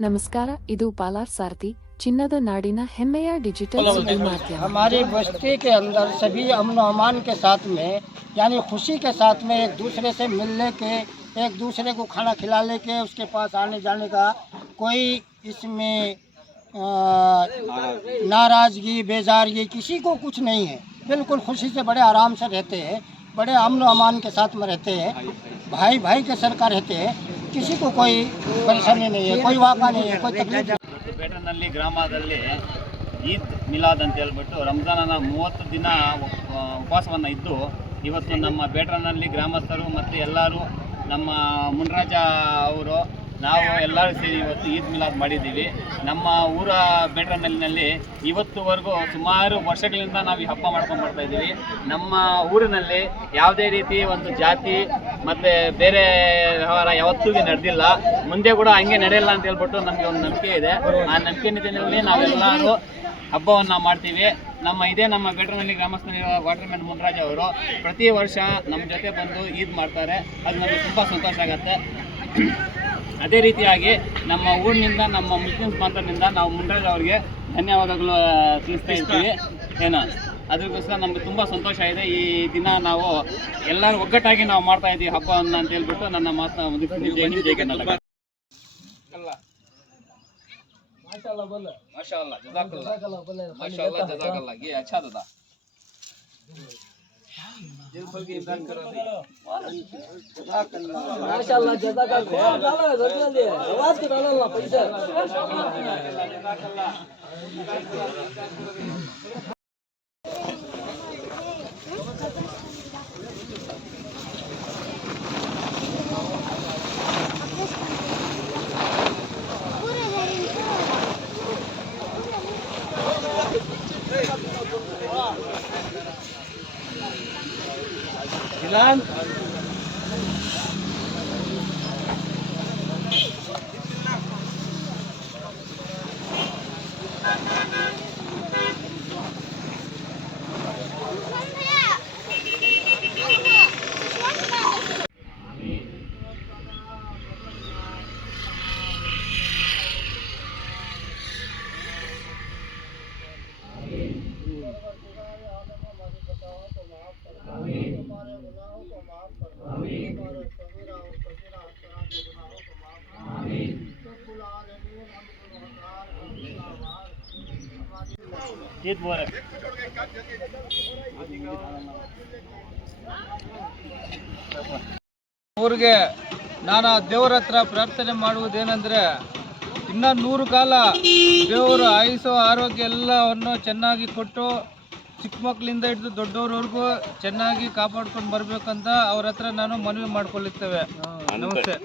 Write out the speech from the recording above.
नमस्कार ಇದು ಪಾಲಾರ್ ಸಾರಥಿ ಚಿನ್ನದ ನಾಡಿನ ಹೆಮ್ಮೆಯ ಡಿಜಿಟಲ್ ಸುದ್ದಿ ಮಾಧ್ಯಮ। हमारी बस्ती के अंदर सभी अमन अमान के साथ में यानी खुशी के साथ में एक दूसरे से मिलने के, एक दूसरे को खाना खिलाने के, उसके पास आने जाने का कोई इसमें नाराज़गी बेजारगी किसी को कुछ नहीं है। बिल्कुल खुशी से बड़े आराम से रहते हैं, बड़े अमन अमान के साथ में रहते हैं, भाई भाई के सर का रहते हैं। किसी को कोई परेशानी नहीं है, कोई वाक़ा नहीं है, कोई तकलीफ। ಬೇಟನಹಳ್ಳಿ ಗ್ರಾಮದಲ್ಲಿ ಈದ್ ಮಿಲಾದ್ ಅಂತ ಹೇಳ್ಬಿಟ್ಟು ರಂಜಾನನ 30 ದಿನ ಉಪವಾಸವನ್ನು ಇದ್ದು ಇವತ್ತು ನಮ್ಮ ಬೇಟನಹಳ್ಳಿ ಗ್ರಾಮಸ್ಥರು ಮತ್ತು ಎಲ್ಲರೂ ನಮ್ಮ ಮುನ್ರಾಜ ಅವರು ನಾವು ಎಲ್ಲರೂ ಸೇರಿ ಇವತ್ತು ಈದ್ ಮಿಲಾದ್ ಮಾಡಿದ್ದೀವಿ। ನಮ್ಮ ಊರ ಬೇಟನಹಳ್ಳಿನಲ್ಲಿ ಇವತ್ತುವರೆಗೂ ಸುಮಾರು ವರ್ಷಗಳಿಂದ ನಾವು ಈ ಹಬ್ಬ ಮಾಡ್ಕೊಂಡು ಬರ್ತಾ ಇದ್ದೀವಿ। ನಮ್ಮ ಊರಿನಲ್ಲಿ ಯಾವುದೇ ರೀತಿ ಒಂದು ಜಾತಿ ಮತ್ತು ಬೇರೆ ವ್ಯವಹಾರ ಯಾವತ್ತೂ ನಡೆದಿಲ್ಲ, ಮುಂದೆ ಕೂಡ ಹಂಗೆ ನಡೆಯಲ್ಲ ಅಂತ ಹೇಳ್ಬಿಟ್ಟು ನಮಗೆ ಒಂದು ನಂಬಿಕೆ ಇದೆ। ಆ ನಂಬಿಕೆ ನಿಟ್ಟಿನಲ್ಲಿ ನಾವೆಲ್ಲರೂ ಹಬ್ಬವನ್ನು ಮಾಡ್ತೀವಿ। ನಮ್ಮ ಬೇಟನಹಳ್ಳಿ ಗ್ರಾಮಸ್ಥನಿರುವ ವಾಟರ್ಮ್ಯಾನ್ ಮುನ್ರಾಜ್ ಅವರು ಪ್ರತಿ ವರ್ಷ ನಮ್ಮ ಜೊತೆ ಬಂದು ಈದ್ ಮಾಡ್ತಾರೆ, ಅದು ನಮಗೆ ತುಂಬ ಸಂತೋಷ ಆಗುತ್ತೆ। ಅದೇ ರೀತಿಯಾಗಿ ನಮ್ಮ ಊರಿನಿಂದ ನಮ್ಮ ಮುಸ್ಲಿಮ್ಸ್ ಬಾಂಧವರಿಂದ ನಾವು ಮುನ್ರಾಜ್ ಅವರಿಗೆ ಧನ್ಯವಾದಗಳು ತಿಳಿಸ್ತಾ ಇರ್ತೀವಿ ಏನೋ ಅದಕ್ಕೋಸ್ಕರ ನಮಗೆ ತುಂಬ ಸಂತೋಷ ಇದೆ। ಈ ದಿನ ನಾವು ಎಲ್ಲರೂ ಒಗ್ಗಟ್ಟಾಗಿ ನಾವು ಮಾಡ್ತಾ ಇದ್ದೀವಿ ಹಬ್ಬವನ್ನು ಅಂತ ಹೇಳ್ಬಿಟ್ಟು ನನ್ನ ಮಾತನ್ನ ಮುಗಿಸ್ತೀನಿ। ಜೈ ಹಿಂದ್, ಜೈ ಕರ್ನಾಟಕ। माशाअल्लाह जज़ाकल्लाह ये अच्छा था। माशाअल्लाह जज़ाकल्लाह पैसा Dilan ईद मुबारक। ಅವ್ರಿಗೆ ನಾನು ದೇವರ ಹತ್ರ ಪ್ರಾರ್ಥನೆ ಮಾಡುವುದೇನೆಂದರೆ ಇನ್ನೂ 100 ಕಾಲ ದೇವರು ಆಯುಷು ಆರೋಗ್ಯ ಎಲ್ಲವನ್ನು ಚೆನ್ನಾಗಿ ಕೊಟ್ಟು ಚಿಕ್ಕ ಮಕ್ಕಳಿಂದ ಹಿಡಿದು ದೊಡ್ಡವರವರೆಗೂ ಚೆನ್ನಾಗಿ ಕಾಪಾಡ್ಕೊಂಡು ಬರಬೇಕಂತ ಅವ್ರ ಹತ್ರ ನಾನು ಮನವಿ ಮಾಡ್ಕೊಳ್ಳುತ್ತೇವೆ। ನಮಸ್ತೆ।